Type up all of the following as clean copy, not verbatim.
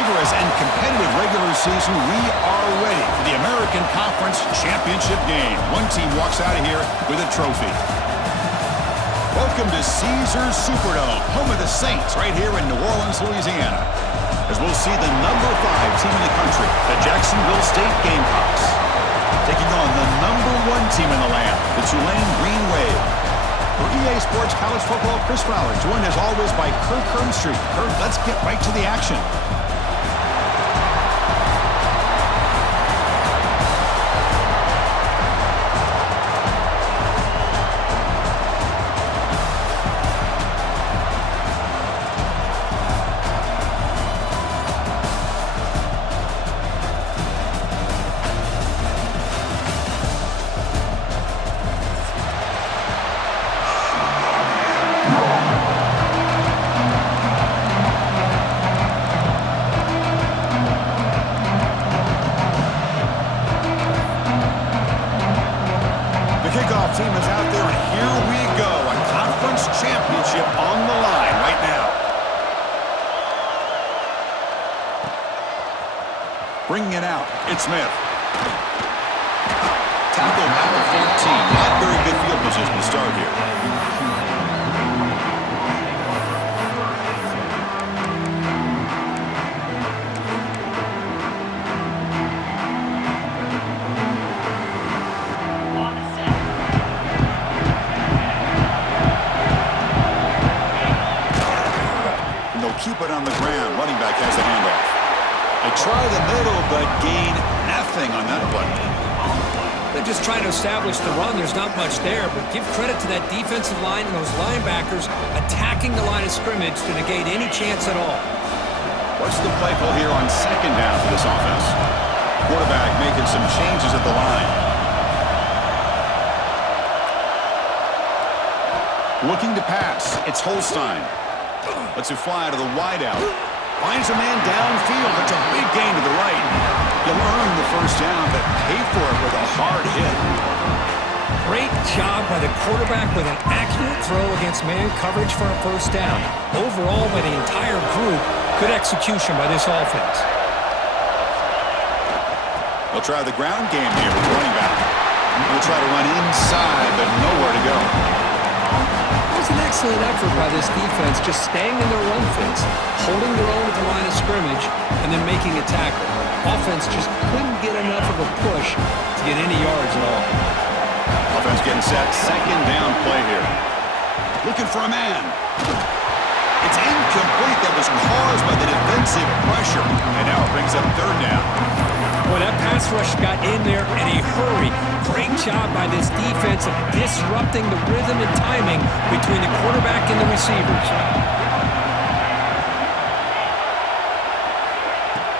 rigorous and competitive regular season, we are ready for the American Conference Championship game. One team walks out of here with a trophy. Welcome to Caesars Superdome, home of the Saints, right here in New Orleans, Louisiana. As we'll see the number 5 team in the country, the Jacksonville State Gamecocks, taking on the number 1 team in the land, the Tulane Green Wave. For EA Sports College Football, Chris Fowler, joined as always by Kirk Hermstreet. Kirk, let's get right to the action. Team is out there, and here we go. A conference championship on the line right now. Bringing it out, it's Smith. tackle at the 14. Not very good field position to start here. Keep it on the ground. Running back has the handoff. They try the middle, but gain nothing on that play. They're just trying to establish the run. There's not much there, but give credit to that defensive line and those linebackers attacking the line of scrimmage to negate any chance at all. What's the play call here on second down for this offense? Quarterback making some changes at the line. Looking to pass. It's Holstein. Lets it fly to the wideout. Finds a man downfield. That's a big gain to the right. You'll earn the first down, but pay for it with a hard hit. Great job by the quarterback with an accurate throw against man coverage for a first down. Overall, by the entire group, good execution by this offense. They'll try the ground game here with the running back. They'll try to run inside, but nowhere to go. It was an excellent effort by this defense, just staying in their run fence, holding their own at the line of scrimmage, and then making a tackle. Offense just couldn't get enough of a push to get any yards at all. Offense getting set. Second down play here. Looking for a man. It's incomplete. That was caused by the defensive pressure. And now it brings up third down. Boy, that pass rush got in there in a hurry. Great job by this defense of disrupting the rhythm and timing between the quarterback and the receivers.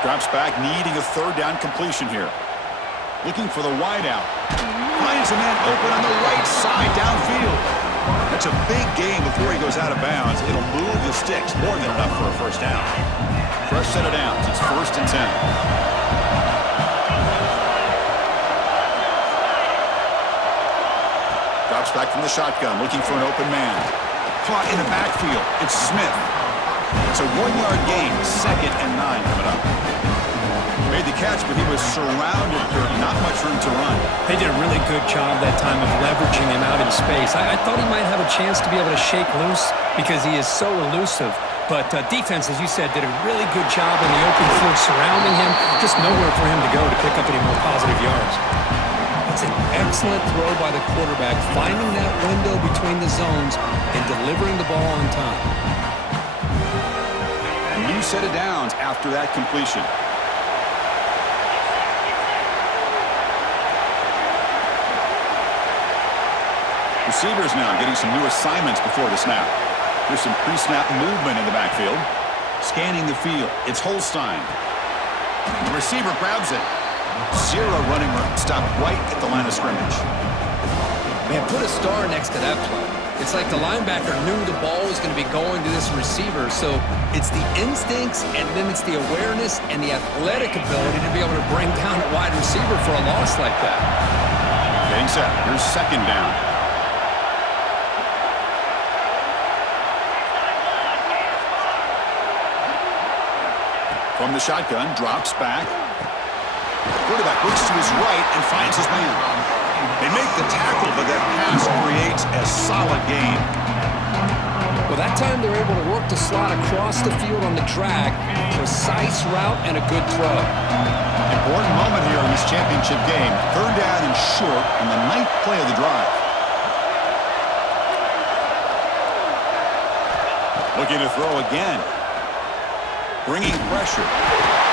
Drops back, needing a third down completion here. Looking for the wideout. Finds a man open on the right side downfield. That's a big gain before he goes out of bounds. It'll move the sticks more than enough for a first down. Fresh set of downs. It's 1st and 10. Drops back from the shotgun, looking for an open man. Caught in the backfield. It's Smith. It's a 1-yard gain. 2nd and 9 coming up. Made the catch, but he was surrounded. Not much room to run. They did a really good job that time of leveraging him out in space. I thought he might have a chance to be able to shake loose because he is so elusive. But defense, as you said, did a really good job on the open field surrounding him. Just nowhere for him to go to pick up any more positive yards. It's an excellent throw by the quarterback, finding that window between the zones and delivering the ball on time. A new set of downs after that completion. Receivers now getting some new assignments before the snap. There's some pre-snap movement in the backfield. Scanning the field. It's Holstein. The receiver grabs it. Zero running room. Stop right at the line of scrimmage. Man, put a star next to that play. It's like the linebacker knew the ball was going to be going to this receiver, so it's the instincts and then it's the awareness and the athletic ability to be able to bring down a wide receiver for a loss like that. Getting set. Here's 2nd down. From the shotgun, drops back. Quarterback looks to his right and finds his man. They make the tackle, but that pass creates a solid gain. Well, that time they're able to work the slot across the field on the drag. Precise route and a good throw. Important moment here in this championship game. 3rd down and short on the 9th play of the drive. Looking to throw again. Bringing pressure.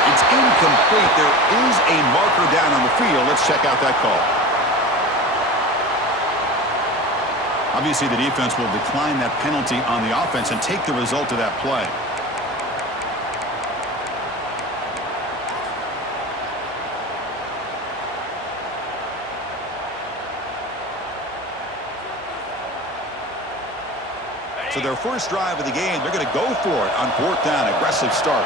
It's incomplete. There is a marker down on the field. Let's check out that call. Obviously, the defense will decline that penalty on the offense and take the result of that play. So their first drive of the game, they're going to go for it on 4th down. Aggressive start.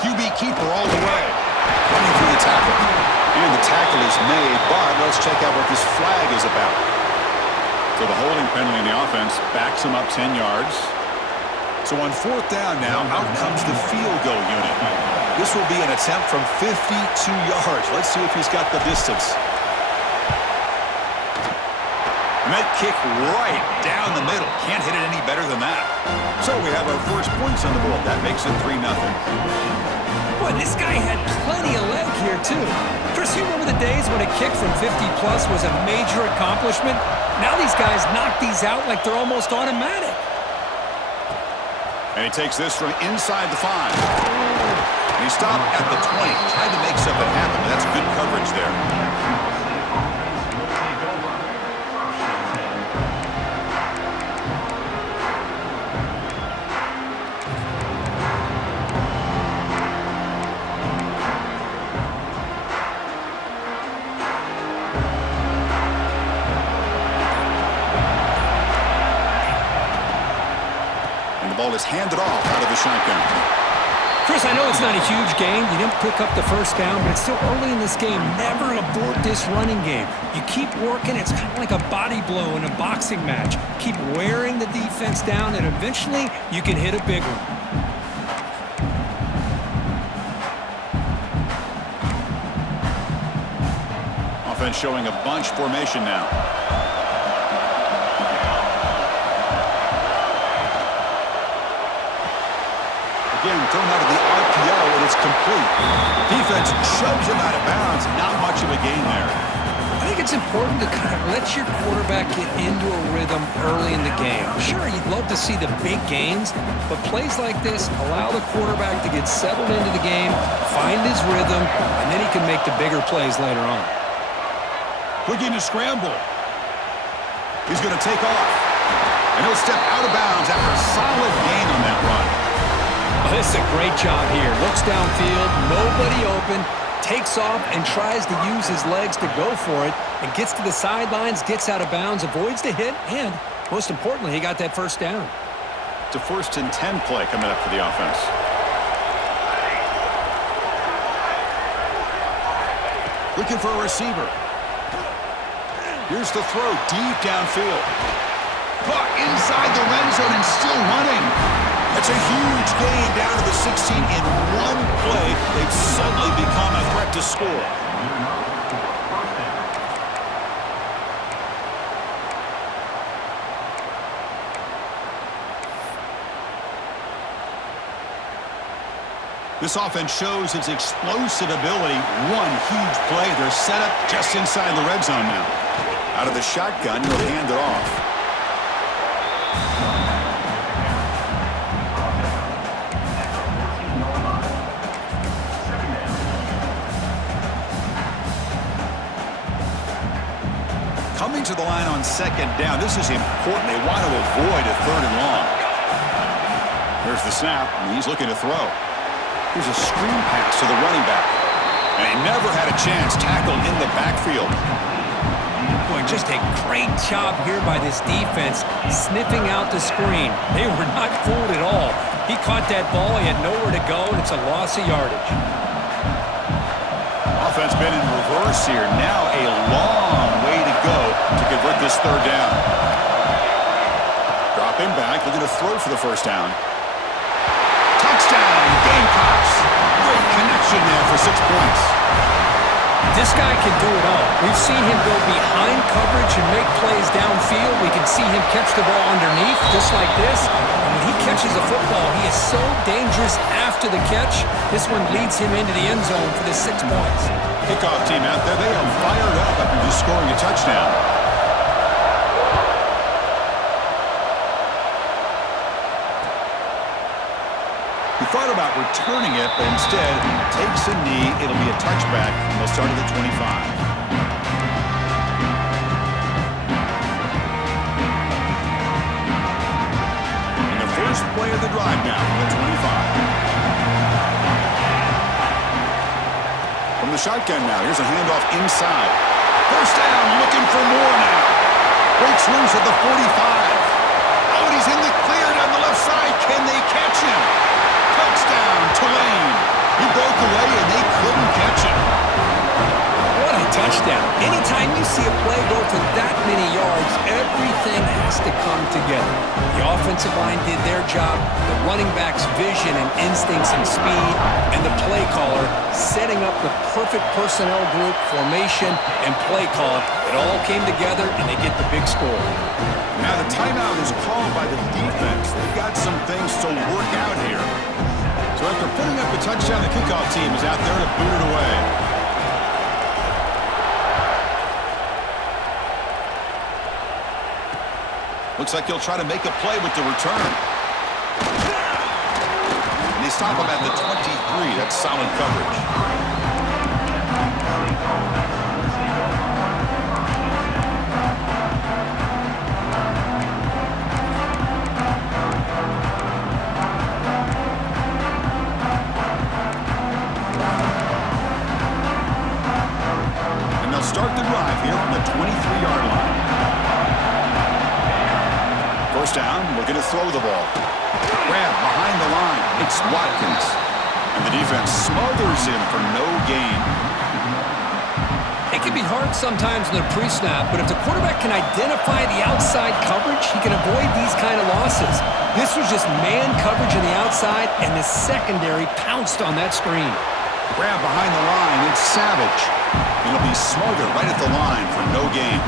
QB keeper all the way. Running through the tackle. And the tackle is made, but let's check out what this flag is about. So the holding penalty in the offense backs him up 10 yards. So on 4th down now, out comes the field goal unit. This will be an attempt from 52 yards. Let's see if he's got the distance. And that kick right down the middle. Can't hit it any better than that. So we have our first points on the board. That makes it 3-0. Boy, this guy had plenty of leg here, too. Chris, you remember the days when a kick from 50-plus was a major accomplishment? Now these guys knock these out like they're almost automatic. And he takes this from inside the 5. And he stopped at the 20. Tried to make something happen, but that's good coverage there. Ball is handed off out of the shotgun. Chris, I know it's not a huge game. You didn't pick up the first down, but it's still early in this game. Never abort this running game. You keep working. It's kind of like a body blow in a boxing match. Keep wearing the defense down, and eventually you can hit a big one. Offense showing a bunch formation now. Again, thrown out of the RPO, and it's complete. Defense shoves him out of bounds. Not much of a gain there. I think it's important to kind of let your quarterback get into a rhythm early in the game. Sure, you'd love to see the big gains, but plays like this allow the quarterback to get settled into the game, find his rhythm, and then he can make the bigger plays later on. Looking to scramble. He's going to take off. And he'll step out of bounds after a solid gain on that run. Oh, this is a great job here. Looks downfield, nobody open, takes off and tries to use his legs to go for it, and gets to the sidelines, gets out of bounds, avoids the hit, and most importantly, he got that first down. It's a 1st and 10 play coming up for the offense. Looking for a receiver. Here's the throw deep downfield. Caught inside the red zone and still running. That's a huge gain down to the 16 in one play. They've suddenly become a threat to score. This offense shows its explosive ability. One huge play. They're set up just inside the red zone now. Out of the shotgun, he'll hand it off. Coming to the line on 2nd down. This is important. They want to avoid a 3rd and long. Here's the snap, and he's looking to throw. Here's a screen pass to the running back. And he never had a chance tackled in the backfield. Boy, just a great job here by this defense, sniffing out the screen. They were not fooled at all. He caught that ball. He had nowhere to go, and it's a loss of yardage. Offense been in reverse here. Now a long way to go to convert this 3rd down. Dropping back, looking to throw for the first down. Touchdown, Gamecocks. Great connection there for 6 points. This guy can do it all. We've seen him go behind coverage and make plays downfield. We can see him catch the ball underneath, just like this. And when he catches a football, he is so dangerous after the catch. This one leads him into the end zone for the 6 points. Kickoff team out there, they are fired up after just scoring a touchdown. He thought about returning it, but instead takes a knee. It'll be a touchback, and they'll start at the 25. And the first play of the drive now from the 25. From the shotgun now, here's a handoff inside. First down, looking for more now. Breaks loose at the 45. Oh, and he's in the clear down the left side. Can they catch him? Touchdown, Tulane. He broke away, and they couldn't catch him. What a touchdown. touchdown. Anytime you see a play go for that many yards, everything has to come together. The offensive line did their job, the running back's vision and instincts and speed, and the play caller setting up the perfect personnel group, formation, and play call. It all came together, and they get the big score. Now the timeout is called by the defense. They've got some things to work out here. So after putting up the touchdown, the kickoff team is out there to boot it away. Looks like he'll try to make a play with the return. And they stop him at the 23. That's solid coverage. Start the drive here from the 23-yard line. First down, looking to throw the ball. Grab behind the line. It's Watkins. And the defense smothers him for no gain. It can be hard sometimes in the pre-snap, but if the quarterback can identify the outside coverage, he can avoid these kind of losses. This was just man coverage on the outside, and the secondary pounced on that screen. Grab behind the line. It's Savage. It'll be smothered right at the line for no gain.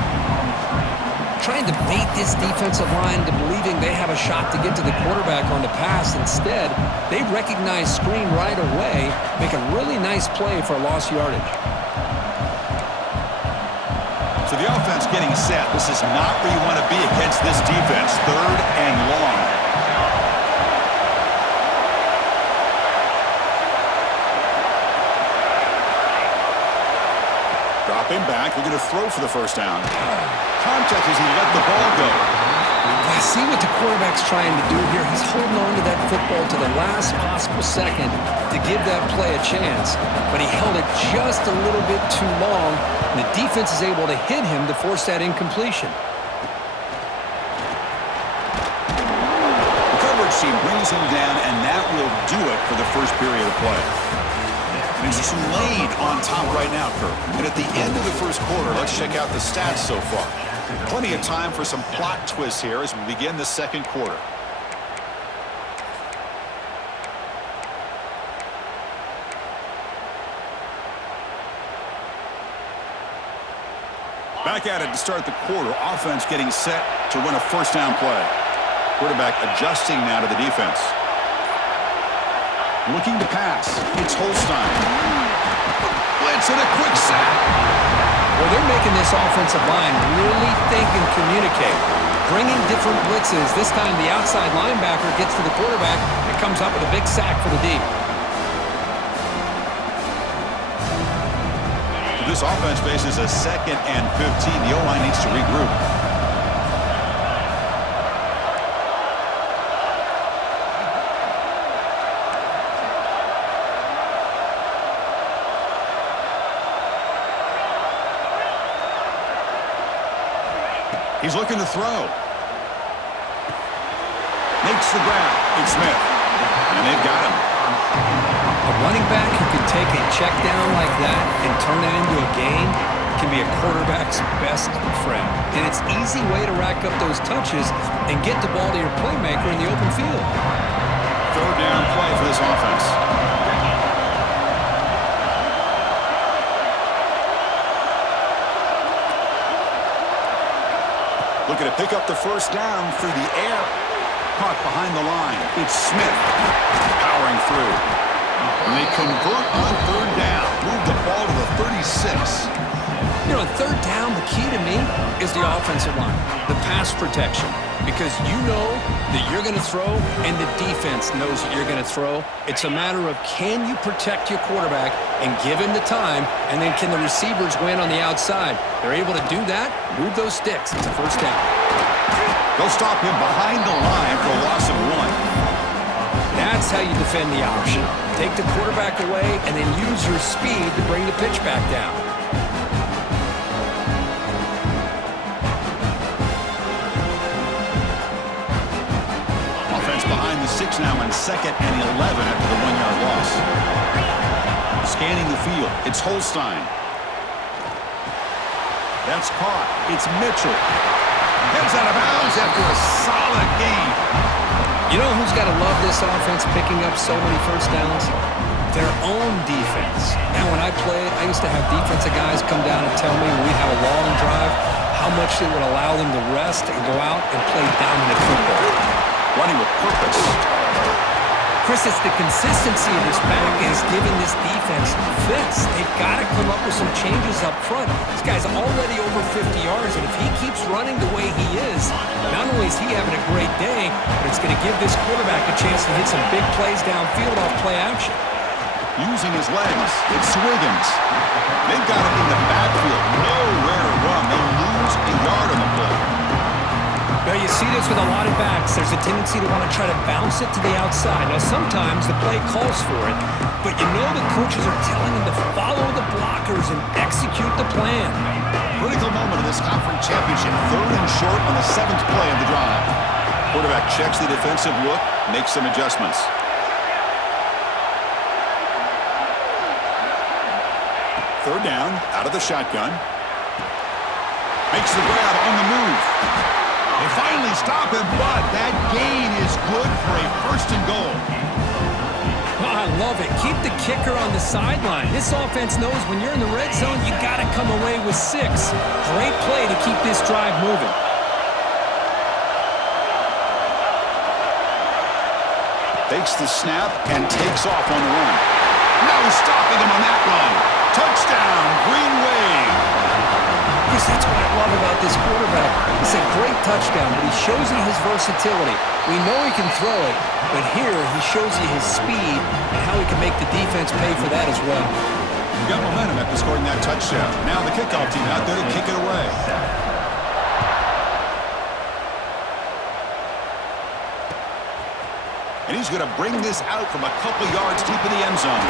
Trying to bait this defensive line into believing they have a shot to get to the quarterback on the pass. Instead, they recognize screen right away, make a really nice play for lost yardage. So the offense getting set. This is not where you want to be against this defense. Third and long. Him back. We're going to throw for the first down. Contact as he let the ball go. I see what the quarterback's trying to do here. He's holding on to that football to the last possible second to give that play a chance, but he held it just a little bit too long, and the defense is able to hit him to force that incompletion. The coverage team brings him down, and that will do it for the first period of play. And it's Tulane on top right now, Kirk. And at the end of the first quarter, let's check out the stats so far. Plenty of time for some plot twists here as we begin the second quarter. Back at it to start the quarter. Offense getting set to run a first down play. Quarterback adjusting now to the defense. Looking to pass. It's Holstein. Blitz and a quick sack. Well, they're making this offensive line really think and communicate. Bringing different blitzes. This time the outside linebacker gets to the quarterback and comes up with a big sack for the D. This offense faces a 2nd and 15. The O-line needs to regroup. He's looking to throw. Makes the grab. It's Smith. And they've got him. A running back who can take a check down like that and turn it into a gain can be a quarterback's best friend. And it's an easy way to rack up those touches and get the ball to your playmaker in the open field. Third down play for this offense. Looking to pick up the first down through the air. Caught behind the line. It's Smith powering through. And they convert on third down. Move the ball to the 36. You know, on third down, the key to me is the offensive line, the pass protection. Because you know that you're going to throw and the defense knows that you're going to throw. It's a matter of can you protect your quarterback and give him the time, and then can the receivers win on the outside? They're able to do that, move those sticks. It's a first down. They'll stop him behind the line for a loss of 1. That's how you defend the option. Take the quarterback away and then use your speed to bring the pitch back down. Behind the 6 now on 2nd and 11 after the 1-yard loss. Scanning the field, it's Holstein. That's caught. It's Mitchell. Heads out of bounds after a solid gain. You know who's got to love this offense picking up so many first downs? Their own defense. Now, when I played, I used to have defensive guys come down and tell me when we'd have a long drive how much it would allow them to rest and go out and play dominant football. Running with purpose. Chris, it's the consistency of this back is giving this defense fits. They've got to come up with some changes up front. This guy's already over 50 yards, and if he keeps running the way he is, not only is he having a great day, but it's going to give this quarterback a chance to hit some big plays downfield off play action. Using his legs, it's Wiggins. They've got him in the backfield. Nowhere to run. They'll lose a yard on the play. Now, you see this with a lot of backs. There's a tendency to want to try to bounce it to the outside. Now, sometimes the play calls for it, but you know the coaches are telling them to follow the blockers and execute the plan. Critical moment of this conference championship. 3rd and short on the 7th play of the drive. Quarterback checks the defensive look, makes some adjustments. Third down, out of the shotgun. Makes the grab on the move. They finally stop him, but that gain is good for a 1st and goal. Oh, I love it. Keep the kicker on the sideline. This offense knows when you're in the red zone, you got to come away with 6. Great play to keep this drive moving. Takes the snap and takes off on the run. No stopping him on that run. Touchdown, Green Wave. Chris, that's what I love about this quarterback. It's a great touchdown, but he shows you his versatility. We know he can throw it, but here he shows you his speed and how he can make the defense pay for that as well. You got momentum after scoring that touchdown. Now the kickoff team out there to kick it away. And he's going to bring this out from a couple yards deep in the end zone.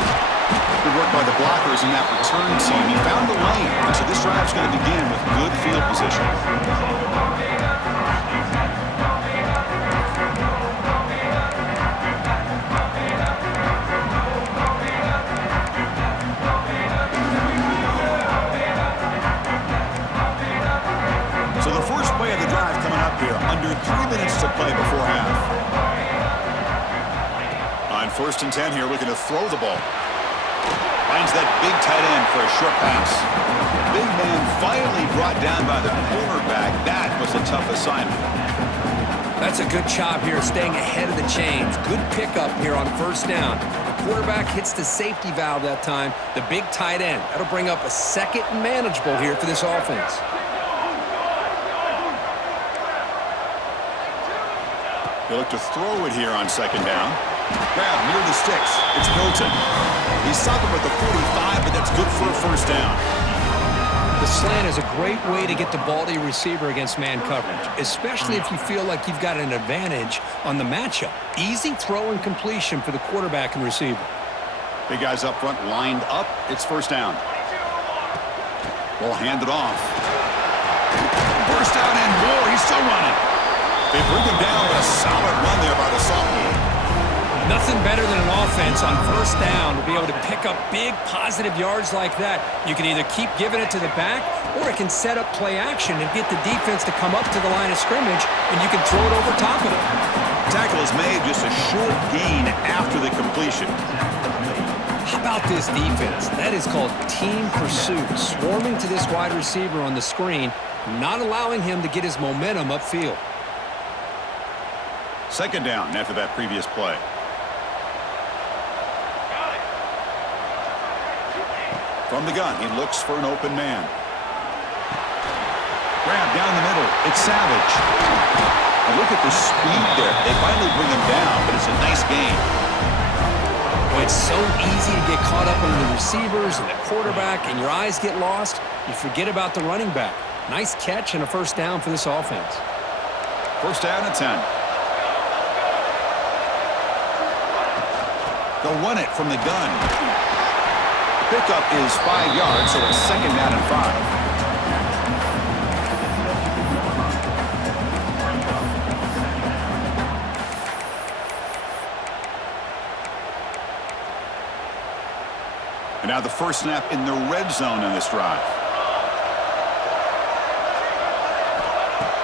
Good work by the blockers in that return team. He found the lane, and so this drive's going to begin with good field position. So the first play of the drive coming up here, under 3 minutes to play before half. On 1st and 10 here, looking to throw the ball. Finds that big tight end for a short pass. Big man finally brought down by the cornerback. That was a tough assignment. That's a good job here, staying ahead of the chains. Good pickup here on 1st down. The quarterback hits the safety valve that time. The big tight end. That'll bring up a 2nd and manageable here for this offense. They look to throw it here on 2nd down. Grab near the sticks. It's Milton. He's stopping with the 45, but that's good for a 1st down. The slant is a great way to get the ball to your receiver against man coverage, especially if you feel like you've got an advantage on the matchup. Easy throw and completion for the quarterback and receiver. Big guys up front lined up. It's 1st down. Ball handed off. First down and more. He's still running. They bring him down with a solid run there by the sophomore. Nothing better than an offense on 1st down to be able to pick up big positive yards like that. You can either keep giving it to the back, or it can set up play action and get the defense to come up to the line of scrimmage, and you can throw it over top of it. Tackle is made, just a short gain after the completion. How about this defense? That is called team pursuit. Swarming to this wide receiver on the screen, not allowing him to get his momentum upfield. 2nd down after that previous play. From the gun, he looks for an open man. Grab down the middle. It's Savage. And look at the speed there. They finally bring him down, but it's a nice gain. Well, it's so easy to get caught up on the receivers and the quarterback, and your eyes get lost. You forget about the running back. Nice catch and a 1st down for this offense. 1st down and 10. They'll run it from the gun. Pickup is 5 yards, so it's 2nd down and 5. And now the first snap in the red zone in this drive.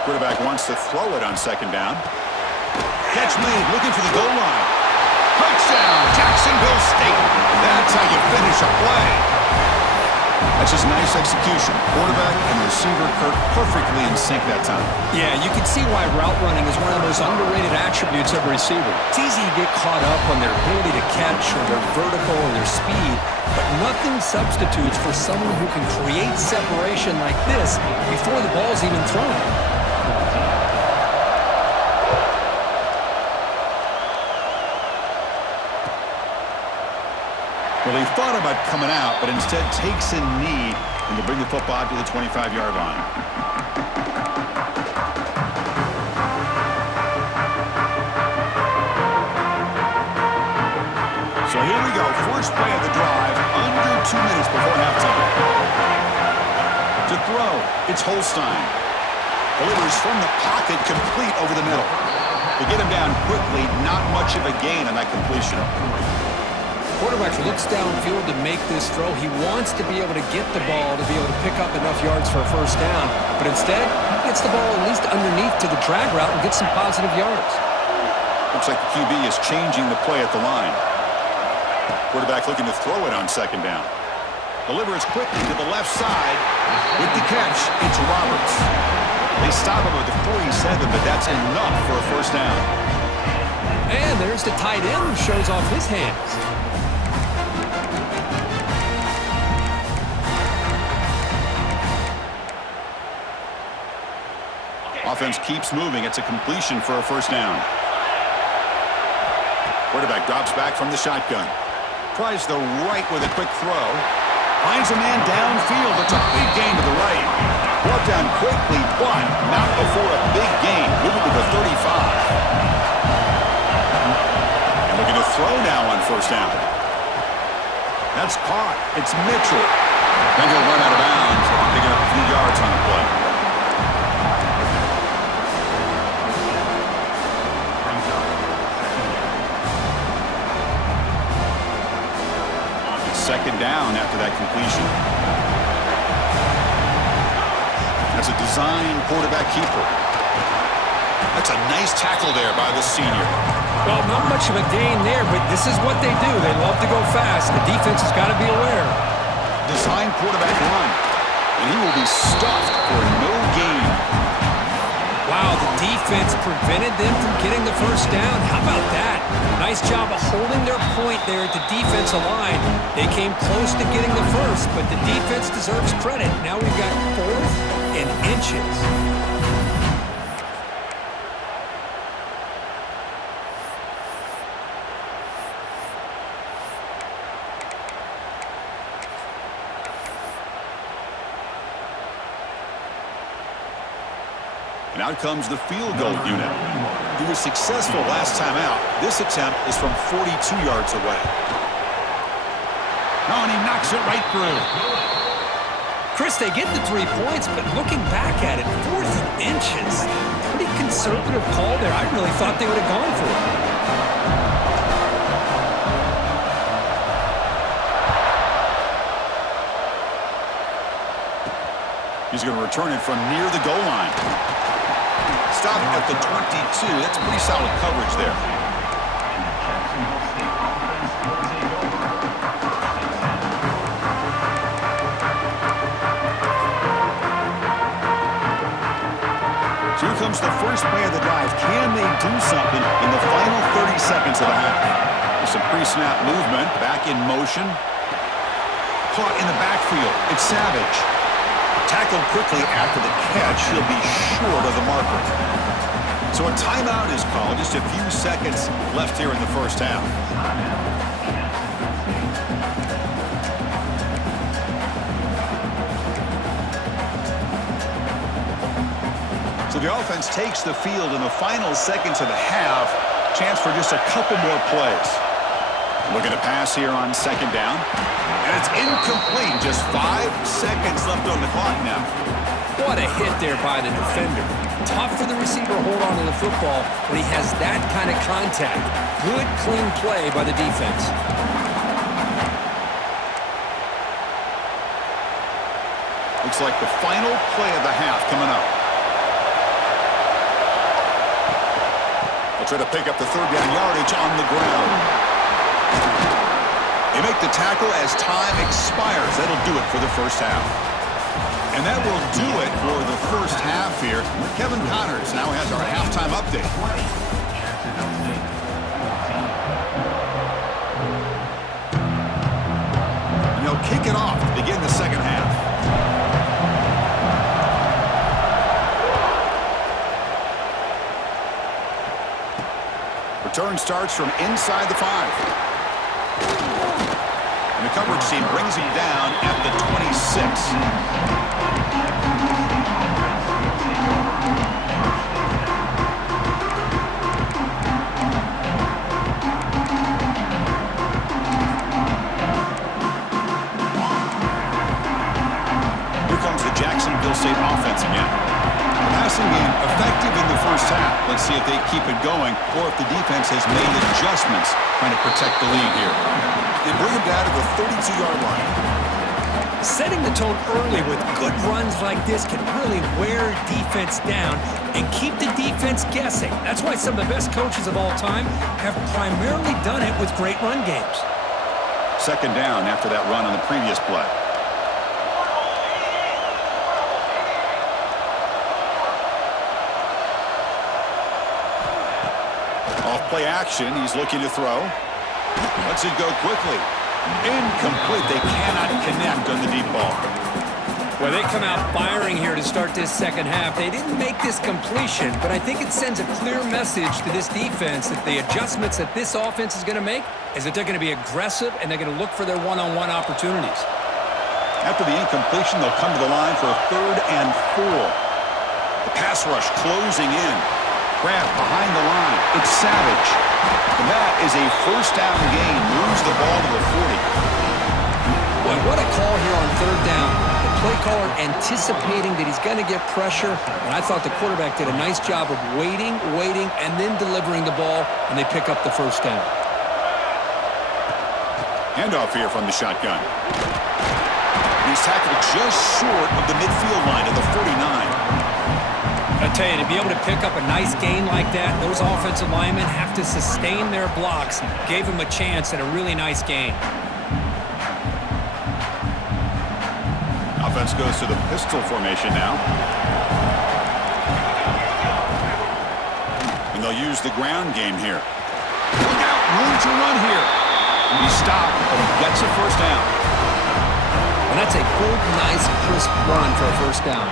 Quarterback wants to throw it on second down. Catch made, looking for the goal line. Touchdown, Jacksonville State. That's how you finish a play. That's just nice execution. Quarterback and receiver Kirk perfectly in sync that time. Yeah, you can see why route running is one of the most underrated attributes of a receiver. It's easy to get caught up on their ability to catch or their vertical or their speed, but nothing substitutes for someone who can create separation like this before the ball's even thrown. Well, he thought about coming out, but instead takes a knee and to bring the football to the 25-yard line. So here we go. First play of the drive, under 2 minutes before halftime. To throw, it's Holstein. Delivers from the pocket, complete over the middle. To get him down quickly, not much of a gain on that completion. Quarterback looks downfield to make this throw. He wants to be able to get the ball to be able to pick up enough yards for a first down. But instead, he gets the ball at least underneath to the drag route and gets some positive yards. Looks like the QB is changing the play at the line. Quarterback looking to throw it on second down. Delivers quickly to the left side. With the catch, it's Roberts. They stop him at the 47, but that's enough for a first down. And there's the tight end who shows off his hands. Offense keeps moving. It's a completion for a first down. Quarterback drops back from the shotgun. Tries the right with a quick throw. Finds a man downfield. It's a big gain to the right. Brought down quickly, but not before a big gain. Moving to the 35. And looking to throw now on first down. That's caught. It's Mitchell. Then he'll run out of bounds after picking up a few yards on the play. Second down after that completion. That's a design quarterback keeper. That's a nice tackle there by the senior. Well, not much of a gain there, but this is what they do. They love to go fast. The defense has got to be aware. Design quarterback run. And he will be stuffed for no gain. Wow, the defense prevented them from getting the first down. How about that? Nice job of holding their point there at the defensive line. They came close to getting the first, but the defense deserves credit. Now we've got 4th and inches. And out comes the field goal unit. He was successful last time out. This attempt is from 42 yards away. Oh, and he knocks it right through. Chris, they get the 3 points, but looking back at it, 4th and inches. Pretty conservative call there. I really thought they would have gone for it. He's going to return it from near the goal line. Stop at the 22. That's pretty solid coverage there. So here comes the first play of the drive. Can they do something in the final 30 seconds of the half? With some pre-snap movement, back in motion. Caught in the backfield. It's Savage. Tackled quickly after the catch. He'll be short of the marker. So a timeout is called. Just a few seconds left here in the first half. So the offense takes the field in the final seconds of the half. Chance for just a couple more plays. Looking to pass here on second down. And it's incomplete. Just 5 seconds left on the clock now. What a hit there by the defender. Tough for the receiver to hold on to the football when he has that kind of contact. Good, clean play by the defense. Looks like the final play of the half coming up. try to pick up the third down yardage on the ground. They make the tackle as time expires. That'll do it for the first half. And that will do it for the first half here. Kevin Connors now has our halftime update. And they'll kick it off to begin the second half. Return starts from inside the 5. And the coverage team brings him down at the 26. Here comes the Jax St offense again. Passing game effective in the first half. Let's see if they keep it going or if the defense has made adjustments trying to protect the lead here. They bring him down to the 32-yard line. Setting the tone early with good runs like this can really wear defense down and keep the defense guessing. That's why some of the best coaches of all time have primarily done it with great run games. Second down after that run on the previous play. Off-play action, he's looking to throw. Lets it go quickly. Incomplete. They cannot connect on the deep ball. Well, they come out firing here to start this second half. They didn't make this completion, but I think it sends a clear message to this defense that the adjustments that this offense is going to make is that they're going to be aggressive and they're going to look for their one-on-one opportunities. After the incompletion, they'll come to the line for a 3rd and 4. The pass rush closing in. Grant behind the line. It's Savage. And that is a first down gain. Moves the ball to the 40. Boy, what a call here on 3rd down. The play caller anticipating that he's going to get pressure, and I thought the quarterback did a nice job of waiting, and then delivering the ball, and they pick up the first down. Handoff here from the shotgun. He's tackled just short of the midfield line at the 49. I tell you, to be able to pick up a nice gain like that, those offensive linemen have to sustain their blocks. Gave him a chance at a really nice gain. Offense goes to the pistol formation now. And they'll use the ground game here. Look out, room to run here. He stopped, but he gets a first down. And that's a good, nice, crisp run for a first down.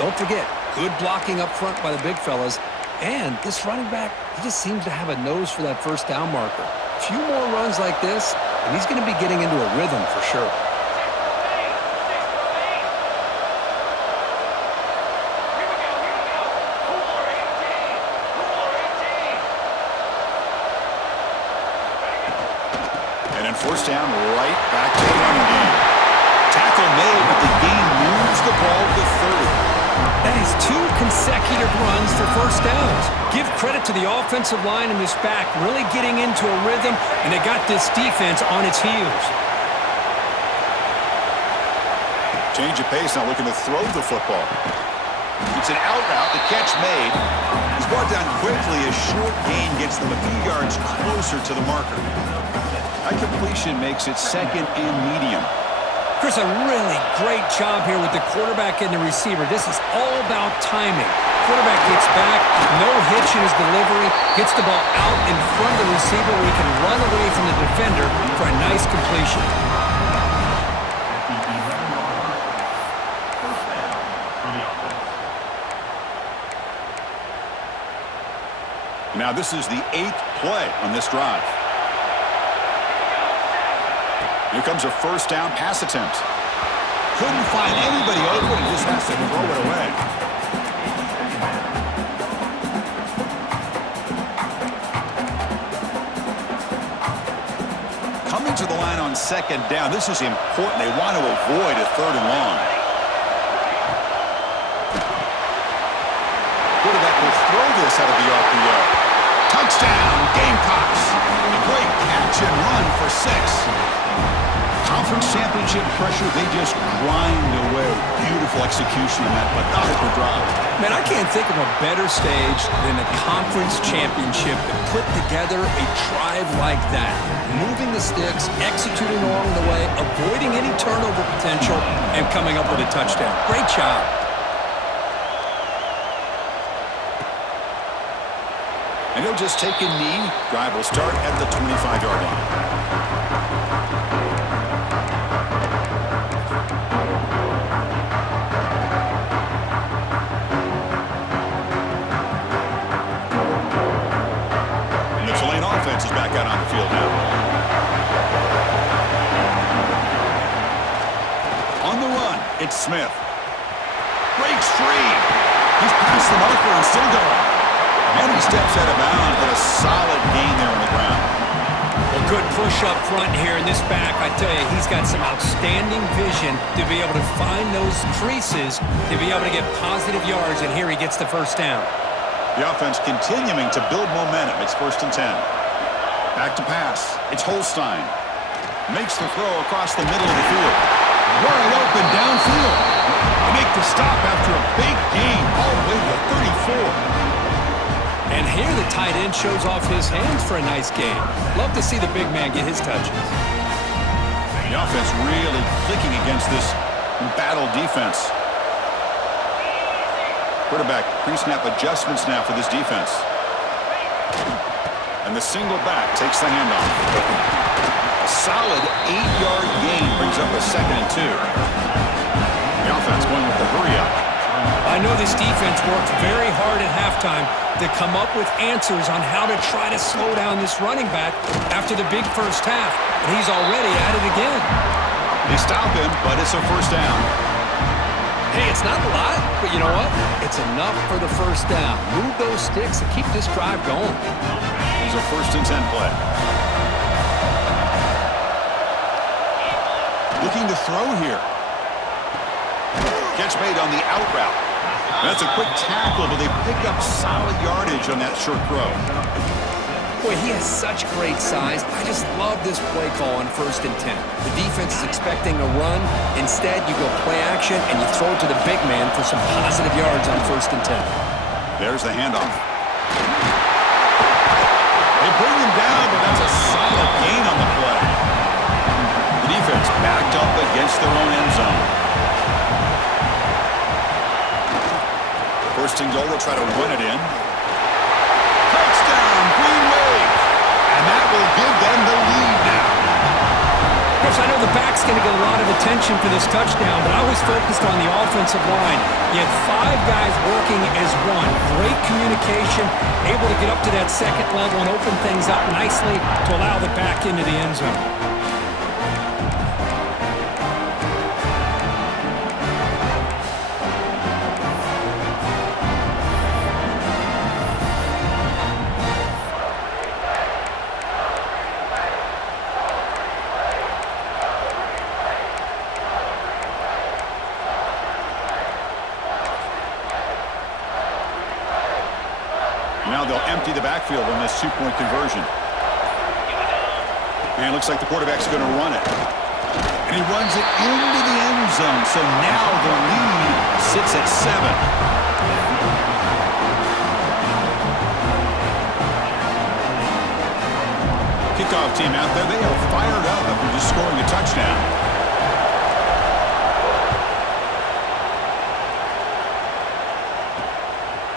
Don't forget, good blocking up front by the big fellas. And this running back, he just seems to have a nose for that first down marker. A few more runs like this, and he's going to be getting into a rhythm for sure. And then first down, right back to the running game. Tackle made, but the game moves the ball to 30. That is 2 consecutive runs for first downs. Give credit to the offensive line and this back really getting into a rhythm, and they got this defense on its heels. Change of pace, now looking to throw the football. It's an out route, the catch made. He's brought down quickly. A short gain gets them a few yards closer to the marker. That completion makes it 2nd and medium. Chris, a really great job here with the quarterback and the receiver. This is all about timing. Quarterback gets back, no hitch in his delivery, gets the ball out in front of the receiver where he can run away from the defender for a nice completion. Now this is the 8th play on this drive. Here comes a first down pass attempt. Couldn't find anybody open. He just has to throw it away. Coming to the line on 2nd down. This is important. They want to avoid a 3rd and long. Quarterback will throw this out of the RPO. Touchdown, Gamecocks. A great catch and run for 6. Conference championship pressure, they just grind away. Beautiful execution on that methodical drive. Man, I can't think of a better stage than a conference championship to put together a drive like that. Moving the sticks, executing along the way, avoiding any turnover potential, and coming up with a touchdown. Great job. And he'll just take a knee. Drive will start at the 25-yard line. Tulane offense is back out on the field now. On the run, it's Smith. Breaks free. He's past the marker and still going. And he steps out of bounds, but a solid gain there on the ground. Well, good push up front here in this back. I tell you, he's got some outstanding vision to be able to find those creases, to be able to get positive yards, and here he gets the first down. The offense continuing to build momentum. It's 1st and 10. Back to pass. It's Holstein. Makes the throw across the middle of the field. Wide open downfield. They make the stop after a big gain all the way to the 34. And here the tight end shows off his hands for a nice gain. Love to see the big man get his touches. The offense really clicking against this embattled defense. Quarterback pre-snap adjustments now for this defense. And the single back takes the handoff. A solid 8-yard gain brings up a 2nd and 2. The offense going with the hurry up. I know this defense worked very hard at halftime to come up with answers on how to try to slow down this running back after the big first half. And he's already at it again. They stop him, but it's a 1st down. Hey, it's not a lot, but you know what? It's enough for the 1st down. Move those sticks and keep this drive going. Here's a 1st and 10 play. Looking to throw here. Catch made on the out route. That's a quick tackle, but they pick up solid yardage on that short throw. Boy, he has such great size. I just love this play call on 1st and 10. The defense is expecting a run. Instead, you go play action, and you throw it to the big man for some positive yards on 1st and 10. There's the handoff. They bring him down, but that's a solid gain on the play. The defense backed up against their own end zone. 1st and goal, they'll try to run it in. Touchdown, Green Wave. And that will give them the lead now. Coach, I know the back's going to get a lot of attention for this touchdown, but I was focused on the offensive line. You had 5 guys working as one. Great communication, able to get up to that 2nd level and open things up nicely to allow the back into the end zone. Now they'll empty the backfield on this 2-point conversion. And it looks like the quarterback's going to run it. And he runs it into the end zone. So now the lead sits at 7. Kickoff team out there. They are fired up after just scoring a touchdown.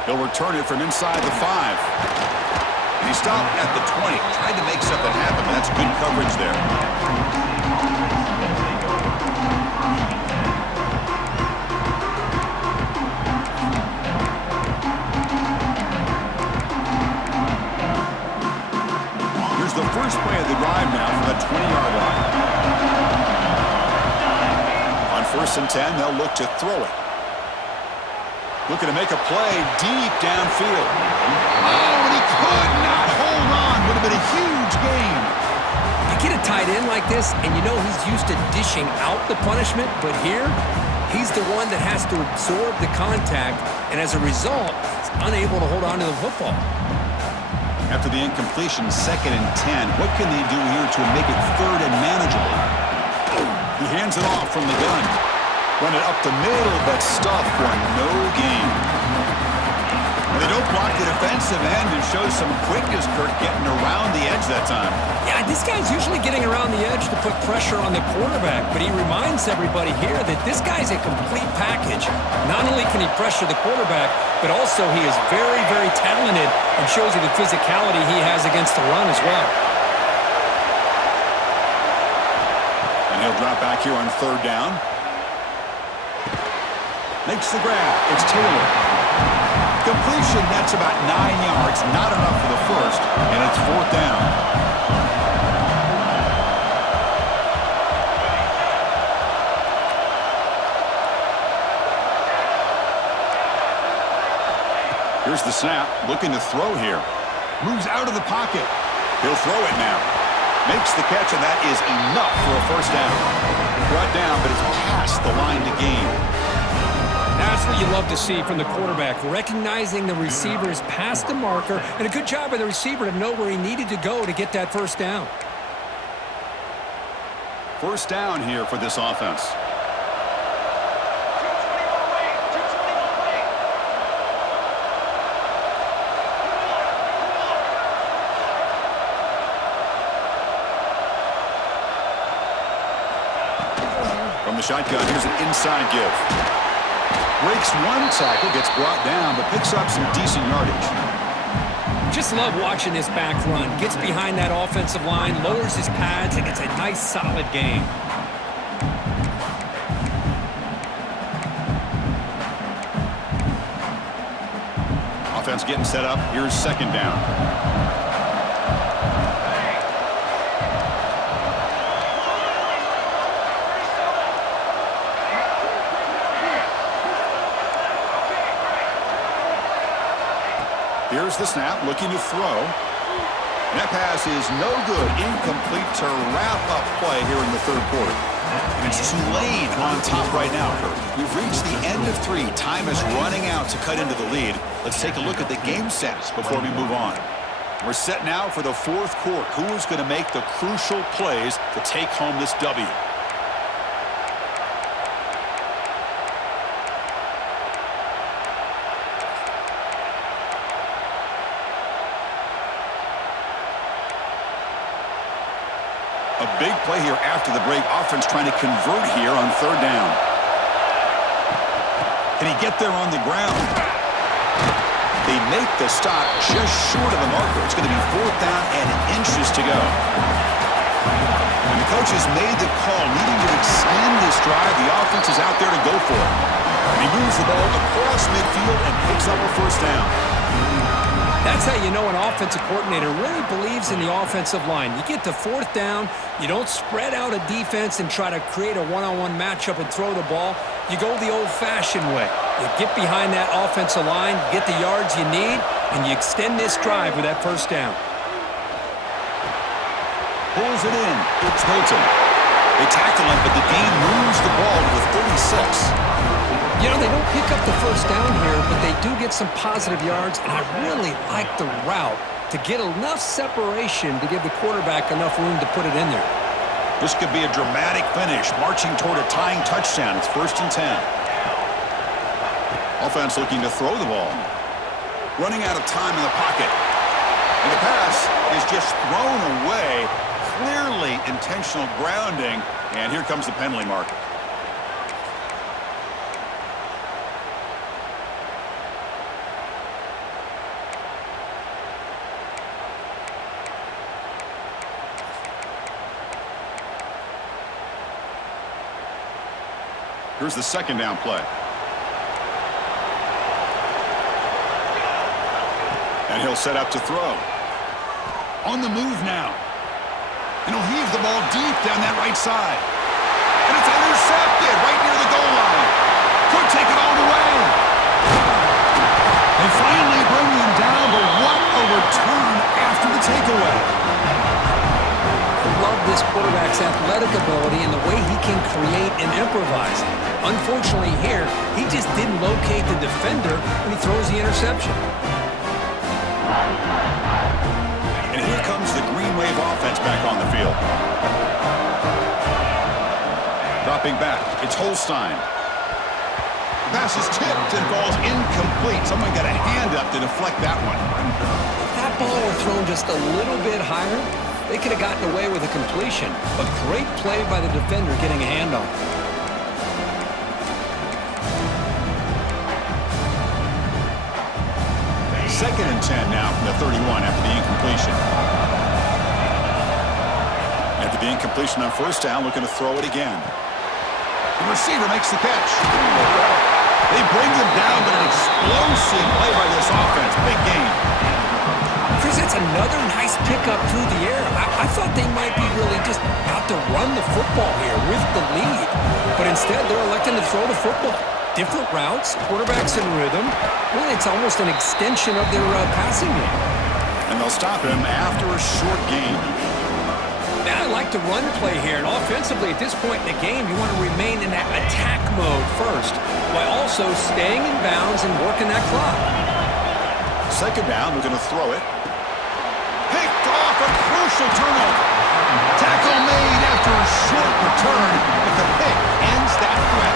He'll return it from inside the 5. And he stopped at the 20. Tried to make something happen, but that's good coverage there. Here's the first play of the drive now from the 20-yard line. On 1st and 10, they'll look to throw it. Looking to make a play deep downfield. Oh, and he could not hold on. Would have been a huge gain. You get a tight end like this, and you know he's used to dishing out the punishment, but here, he's the one that has to absorb the contact, and as a result, he's unable to hold on to the football. After the incompletion, 2nd and 10, what can they do here to make it 3rd and manageable? He hands it off from the gun. Run it up the middle, but stuff for no gain. They don't block the defensive end and show some quickness, Kirk, getting around the edge that time. Yeah, this guy's usually getting around the edge to put pressure on the quarterback, but he reminds everybody here that this guy's a complete package. Not only can he pressure the quarterback, but also he is very, very talented and shows you the physicality he has against the run as well. And he'll drop back here on third down. Makes the grab. It's Taylor. Completion, that's about 9 yards. Not enough for the first, and it's fourth down. Here's the snap, looking to throw here. Moves out of the pocket. He'll throw it now. Makes the catch, and that is enough for a first down. Brought down, but it's past the line to gain. That's what you love to see from the quarterback, recognizing the receiver's past the marker, and a good job by the receiver to know where he needed to go to get that first down. First down here for this offense. From the shotgun, here's an inside give. Breaks one tackle, gets brought down, but picks up some decent yardage. Just love watching this back run. Gets behind that offensive line, lowers his pads, and it's a nice, solid game. Offense getting set up. Here's second down. Here's the snap, looking to throw. That pass is no good. Incomplete to wrap up play here in the third quarter. And it's Tulane on top right now, Kirk. We've reached the end of 3. Time is running out to cut into the lead. Let's take a look at the game sets before we move on. We're set now for the fourth quarter. Who is going to make the crucial plays to take home this W? A big play here after the break. Offense trying to convert here on third down. Can he get there on the ground? They make the stop just short of the marker. It's going to be fourth down and inches to go. And the coach has made the call, needing to extend this drive. The offense is out there to go for it. And he moves the ball across midfield and picks up a first down. That's how you know an offensive coordinator really believes in the offensive line. You get to fourth down, you don't spread out a defense and try to create a one-on-one matchup and throw the ball. You go the old-fashioned way. You get behind that offensive line, get the yards you need, and you extend this drive with that first down. Pulls it in. It's Hilton. They tackle him, but the gain moves the ball to the 36. You know, they don't pick up the first down here, but they do get some positive yards, and I really like the route to get enough separation to give the quarterback enough room to put it in there. This could be a dramatic finish, marching toward a tying touchdown. It's 1st and 10. Offense looking to throw the ball. Running out of time in the pocket. And the pass is just thrown away. Clearly intentional grounding, and here comes the penalty mark. Here's the second down play. And he'll set up to throw. On the move now. And he'll heave the ball deep down that right side. And it's intercepted right near the goal line. Could take it all the way. They finally bring him down, but what a return after the takeaway. I love this quarterback's athletic ability and the way he can create and improvise. Unfortunately here, he just didn't locate the defender when he throws the interception. And here comes the Green Wave offense back on the field. Stepping back, it's Holstein. Pass is tipped and falls incomplete. Someone got a hand up to deflect that one. If that ball were thrown just a little bit higher, they could have gotten away with a completion. But great play by the defender getting a hand on it. Second and 10 now from the 31 after the incompletion. After the incompletion on first down, looking to throw it again. The receiver makes the catch. They bring them down, but an explosive play by this offense. Big game. Chris, it's another nice pickup through the air. I thought they might be really just out to run the football here with the lead. But instead, they're electing to throw the football. Different routes, quarterbacks in rhythm. Really, it's almost an extension of their passing game. And they'll stop him after a short gain. Now, I like the run play here. And offensively, at this point in the game, you want to remain in that attack mode first, while also staying in bounds and working that clock. Second down, we're going to throw it. Picked off, a crucial turnover. Tackle made after a short return, but the pick ends that threat.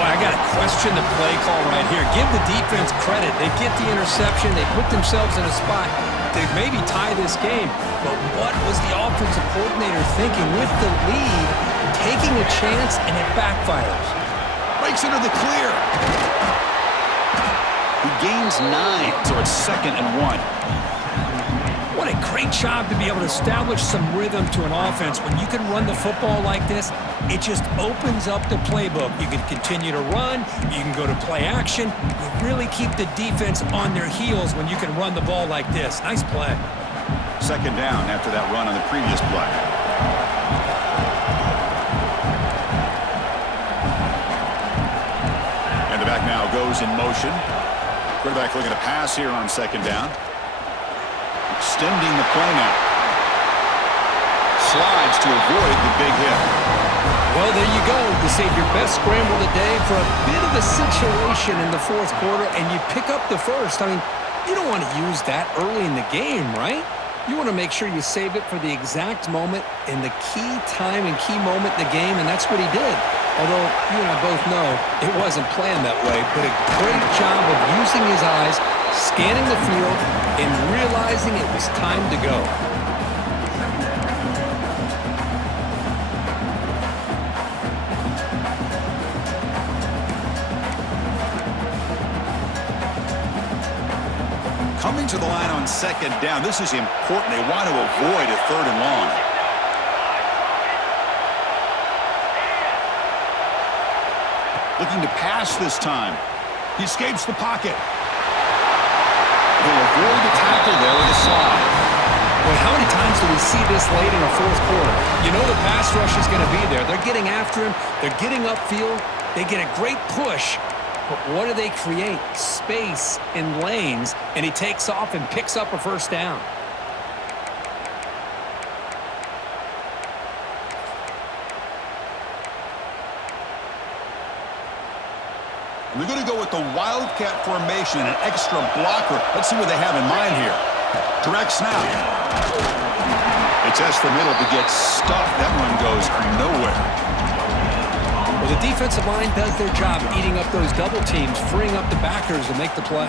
Boy, I got to question the play call right here. Give the defense credit. They get the interception. They put themselves in a spot to maybe tie this game. But what was the offensive coordinator thinking with the lead, taking a chance, and it backfires? Breaks into the clear. He gains 9, so it's 2nd and 1. What a great job to be able to establish some rhythm to an offense. When you can run the football like this, it just opens up the playbook. You can continue to run. You can go to play action. You really keep the defense on their heels when you can run the ball like this. Nice play. Second down after that run on the previous play. And the back now goes in motion. Quarterback looking to pass here on second down. Extending the play now. Slides to avoid the big hit. Well, there you go. You save your best scramble today for a bit of a situation in the fourth quarter, and you pick up the first. I mean, you don't want to use that early in the game, right? You want to make sure you save it for the exact moment in the key time and key moment in the game, and that's what he did. Although you and I both know it wasn't planned that way, but a great job of using his eyes, scanning the field, and realizing it was time to go. Coming to the line on second down. This is important. They want to avoid a 3rd and long. Looking to pass this time. He escapes the pocket. He'll avoid the tackle there with a slide. Well, how many times do we see this late in a fourth quarter? You know the pass rush is going to be there. They're getting after him. They're getting upfield. They get a great push. But what do they create? Space in lanes, and he takes off and picks up a first down. They're going to go with the Wildcat formation and an extra blocker. Let's see what they have in mind here. Direct snap. It's just the middle to get stuffed. That one goes nowhere. Well, the defensive line does their job eating up those double teams, freeing up the backers to make the play.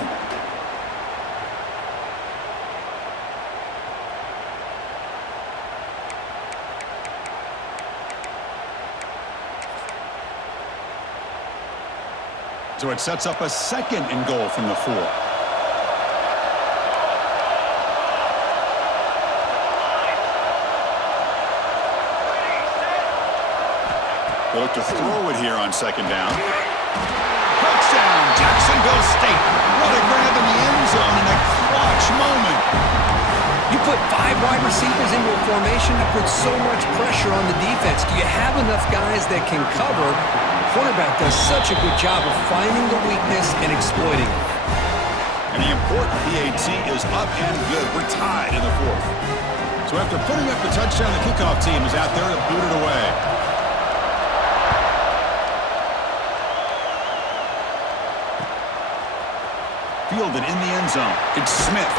So it sets up a 2nd and goal from the 4. They look to throw it here on second down. Touchdown, Jax St. What a grab in the end zone in a clutch moment. You put 5 wide receivers into a formation that puts so much pressure on the defense. Do you have enough guys that can cover? Quarterback does such a good job of finding the weakness and exploiting it. And the important PAT is up and good. We're tied in the 4th. So after putting up the touchdown, the kickoff team is out there to boot it away. Fielded in the end zone. It's Smith.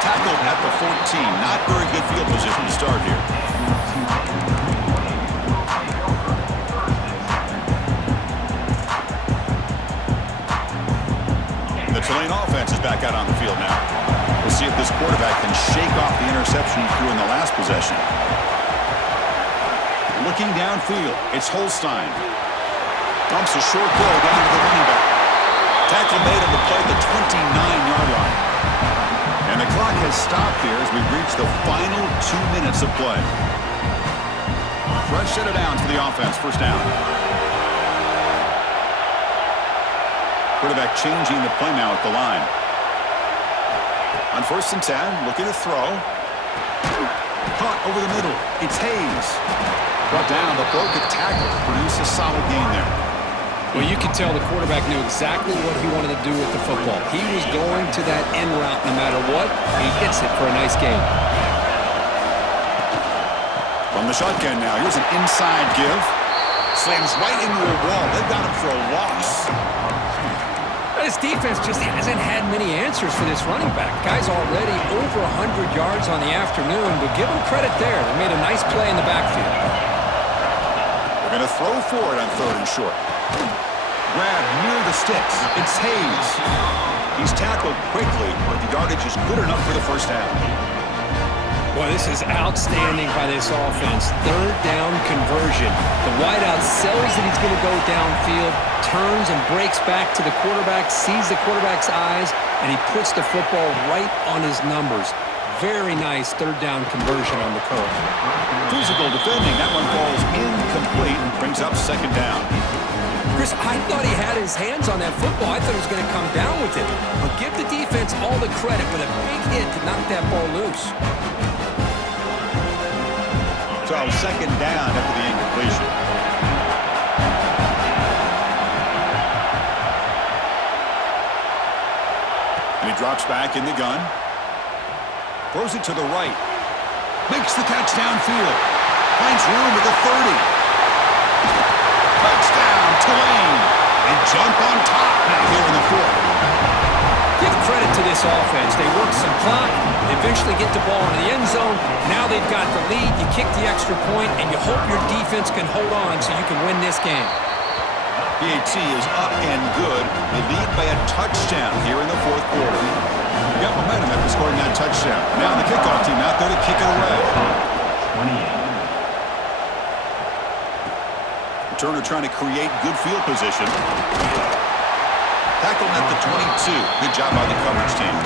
Tackled at the 14. Not very good field position to start here. Tulane offense is back out on the field now. We'll see if this quarterback can shake off the interception he threw in the last possession. Looking downfield, it's Holstein. Dumps a short throw down to the running back. Tackle made on the play at the 29-yard line. And the clock has stopped here as we've reached the final 2 minutes of play. Fresh set of downs for the offense. First down. Quarterback changing the play now at the line. On 1st and 10, looking to throw. Caught over the middle. It's Hayes. Brought down, the broken tackle. Produced a solid gain there. Well, you could tell the quarterback knew exactly what he wanted to do with the football. He was going to that end route no matter what. He hits it for a nice gain. From the shotgun now, here's an inside give. Slams right into a wall. They've got him for a loss. This defense just hasn't had many answers for this running back. Guy's already over 100 yards on the afternoon, but give him credit there. They made a nice play in the backfield. They're going to throw for it on 3rd and short. Grab near the sticks. It's Hayes. He's tackled quickly, but the yardage is good enough for the first down. Boy, this is outstanding by this offense. 3rd down conversion. The wideout sells that he's going to go downfield, turns and breaks back to the quarterback, sees the quarterback's eyes, and he puts the football right on his numbers. Very nice 3rd down conversion on the curve. Physical defending. That one falls incomplete and brings up 2nd down. Chris, I thought he had his hands on that football. I thought he was going to come down with it. But give the defense all the credit with a big hit to knock that ball loose. So 2nd down after the incompletion. And he drops back in the gun. Throws it to the right. Makes the catch downfield. Finds room at the 30. Touchdown, Tulane. They jump on top now here in the 4th. Give credit to this offense. They work some clock. They eventually get the ball in the end zone. Now they've got the lead. You kick the extra point, and you hope your defense can hold on so you can win this game. PAT is up and good. They lead by a touchdown here in the 4th quarter. You got momentum after scoring that touchdown. Now the kickoff team out there to kick it away. 28. Turner trying to create good field position. Tackled at the 22. Good job by the coverage team.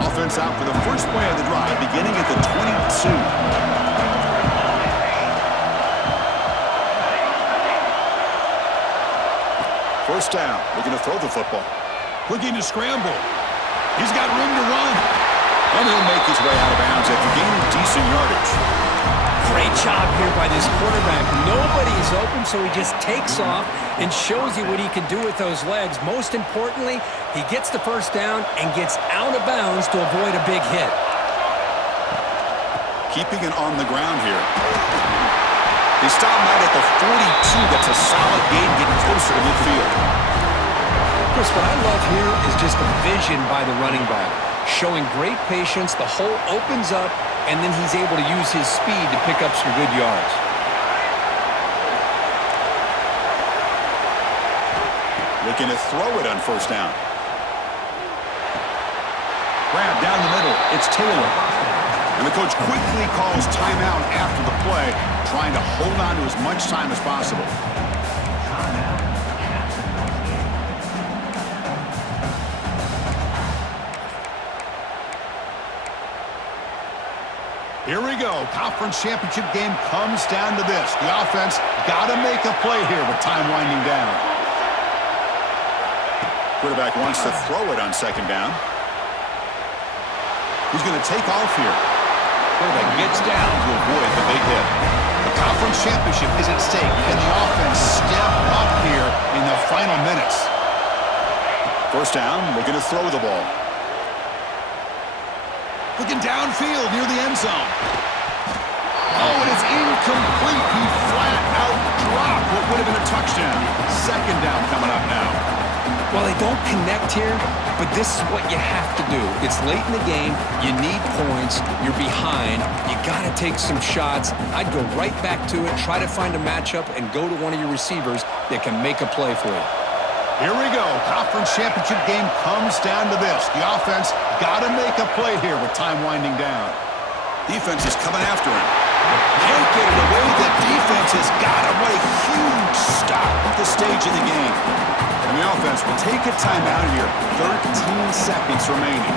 Offense out for the first play of the drive, beginning at the 22. First down, looking to throw the football. Looking to scramble. He's got room to run. And he'll make his way out of bounds after gaining decent yardage. Great job here by this quarterback. Nobody's open, so he just takes off and shows you what he can do with those legs. Most importantly, he gets the first down and gets out of bounds to avoid a big hit. Keeping it on the ground here. They stop him out at the 42. That's a solid gain getting closer to midfield. Chris, what I love here is just the vision by the running back. Showing great patience, the hole opens up, and then he's able to use his speed to pick up some good yards. Looking to throw it on first down. Grab down the middle. It's Taylor. And the coach quickly calls timeout after the play, trying to hold on to as much time as possible. Here we go. Conference championship game comes down to this. The offense got to make a play here with time winding down. Quarterback wants to throw it on 2nd down. He's going to take off here. Quarterback gets down to avoid the big hit. The conference championship is at stake. Can the offense step up here in the final minutes? First down, looking to throw the ball. Looking downfield near the end zone. Oh, and it's incomplete. He flat out dropped what would have been a touchdown. 2nd down coming up now. Well, they don't connect here, but this is what you have to do. It's late in the game. You need points. You're behind. You got to take some shots. I'd go right back to it, try to find a matchup, and go to one of your receivers that can make a play for you. Here we go. Conference championship game comes down to this. The offense got to make a play here with time winding down. Defense is coming after him. Can't get it away. The defense has got him. What a huge stop at this stage of the game. And the offense will take a timeout here. 13 seconds remaining.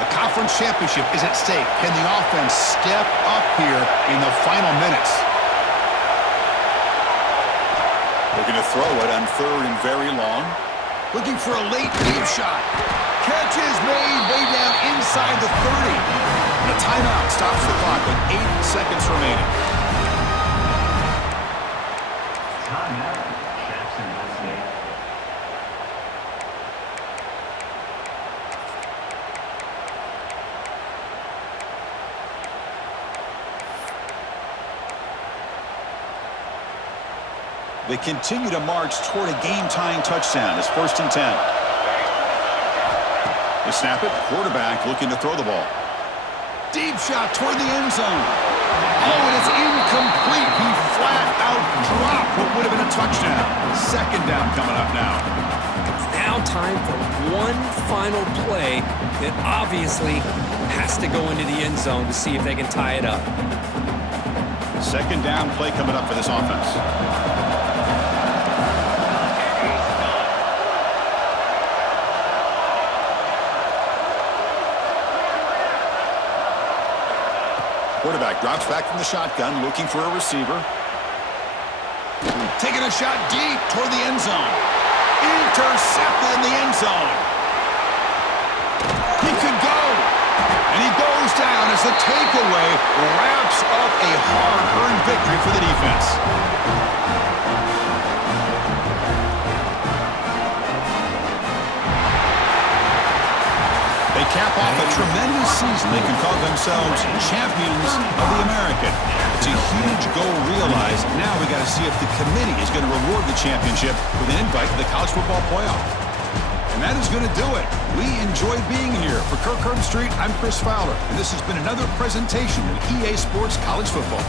The conference championship is at stake. Can the offense step up here in the final minutes? Looking to throw it on 3rd and very long. Looking for a late deep shot. Catch is made way down inside the 30. And a timeout stops the clock with 8 seconds remaining. Timeout. Jax St. They continue to march toward a game-tying touchdown. It's 1st and 10. They snap it. Quarterback looking to throw the ball. Deep shot toward the end zone. Oh, and it's incomplete. He flat out dropped what would have been a touchdown. 2nd down coming up now. Now time for one final play that obviously has to go into the end zone to see if they can tie it up. 2nd down play coming up for this offense. Quarterback drops back from the shotgun, looking for a receiver. Taking a shot deep toward the end zone. Intercepted in the end zone. He could go. And he goes down as the takeaway wraps up a hard-earned victory for the defense. They cap off a tremendous season. They can call themselves champions of the American. It's a huge goal realized. Now we got to see if the committee is going to reward the championship with an invite to the college football playoff. And that is going to do it. We enjoyed being here. For Kirk Herbstreit, I'm Chris Fowler, and this has been another presentation of EA Sports College Football.